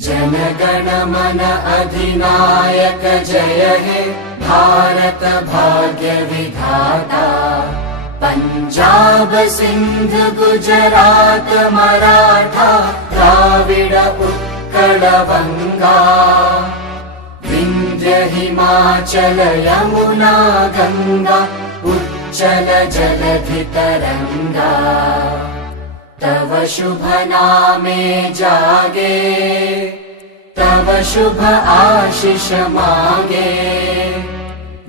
जनगण मन अधिनायक जय हे भारत भाग्य विधाता। पंजाब सिंध गुजरात मराठा द्राविड उत्कल बंगा। विंध्य हिमाचल यमुना गंगा उच्चल जलधि तरंगा। तव शुभ नामे जागे तव शुभ आशीष मागे।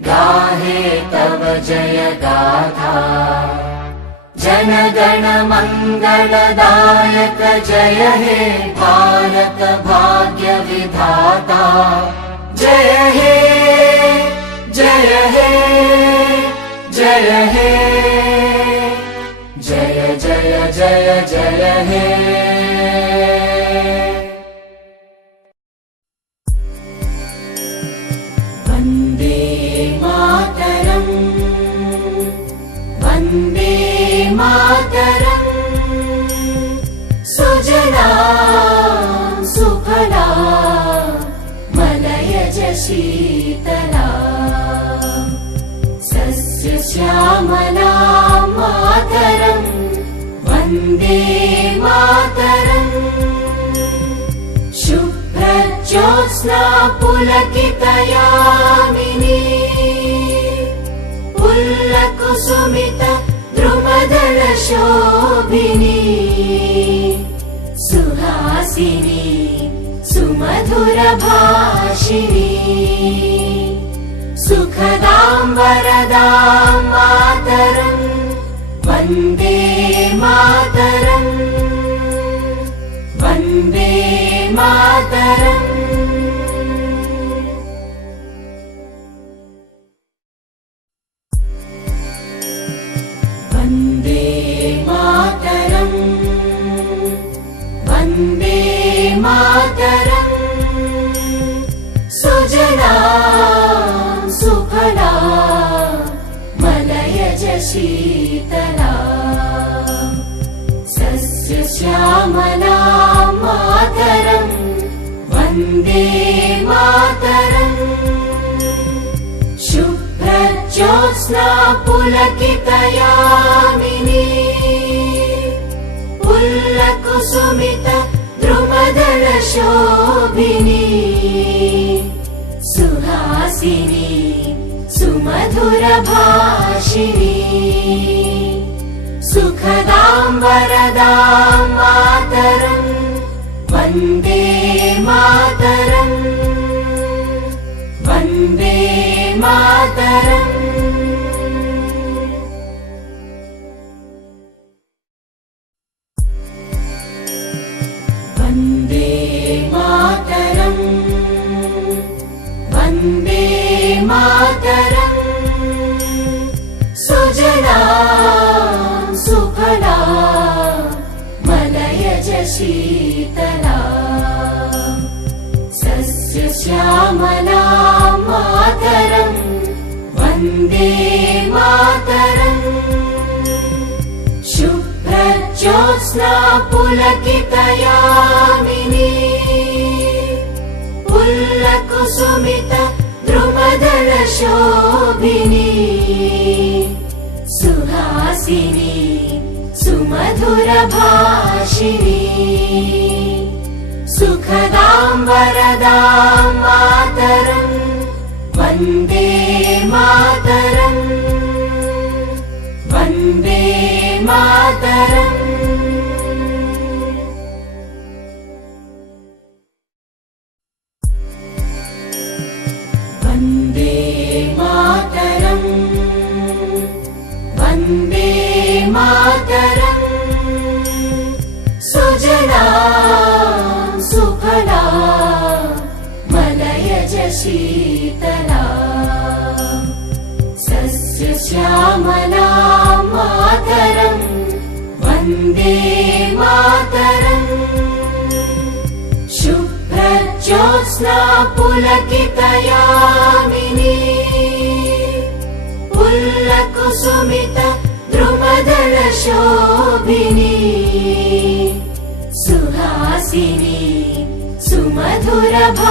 गाहे तव जय गाथा जनगण मंगलदायक जय हे भारत भाग्य विधाता। जय हे जय हे जय हे जय जय जय जय हे। वंदे मातरम वंदे मातरम। सुजला सुफला मलयज शीतला। सस्य श्यामला मातरम वंदे मातरम। शुभ्रज्योत्स्ना पुलकितयामिनी। पुल्लकुसुमित द्रुमदल शोभिनी। सुहासिनी सुमधुर भाषिणी। सुखदां वरदां मातरं वन्दे मातरं वन्दे मातरम्। वन्दे मातरं वन्दे मातरम्। सुजला सुफला मलयज शीतला। सस्य श्यामला मातरं वन्दे मातरम्। शुभ्रज्योत्स्ना पुलकितयामिनी। पुल्लकुसुमित द्रुमदल शोभिनी। सुहासिनी सुमधुर भाषिणी। सुखदां वरदां मातरं वन्दे मातरं वन्दे मातरम्। वन्दे मातरं वन्दे मातरम्। सुजला सुफला मलयज शीतला। सस्य श्यामला मातरं वन्दे मातरम्। शुभ्रज्योत्स्ना पुलकितयामिनी। पुल्लकुसुमित द्रुमदल शोभिनी। सुहासिनी सुमधुर भाषिणी। सुखदां वरदां मातरं वन्दे मातरं वन्दे मातरम्। वन्दे मातरं वन्दे मातरम्। सुजला सुफला मलयज शीतला। सस्य श्यामला मातरं वन्दे मातरम्। शुभ्रज्योत्स्ना पुलकितयामिनी। पुल्लकुसुमित द्रुमदल शोभिनी। सुहासिनी सुमधुरभाषिणी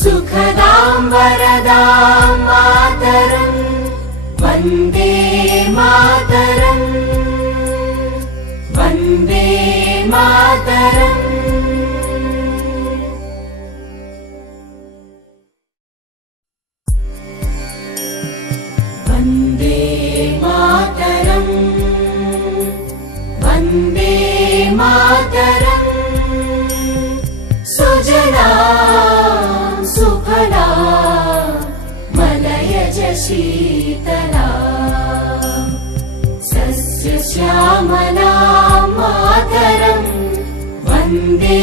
सुखदां वरदां मातरम् वन्दे मातरम् वन्दे मातरम् वन्दे मातरम् वन्दे मातरम् सुजलां सुफला मलयज शीतला सस्यश्यामला मातरम् वन्दे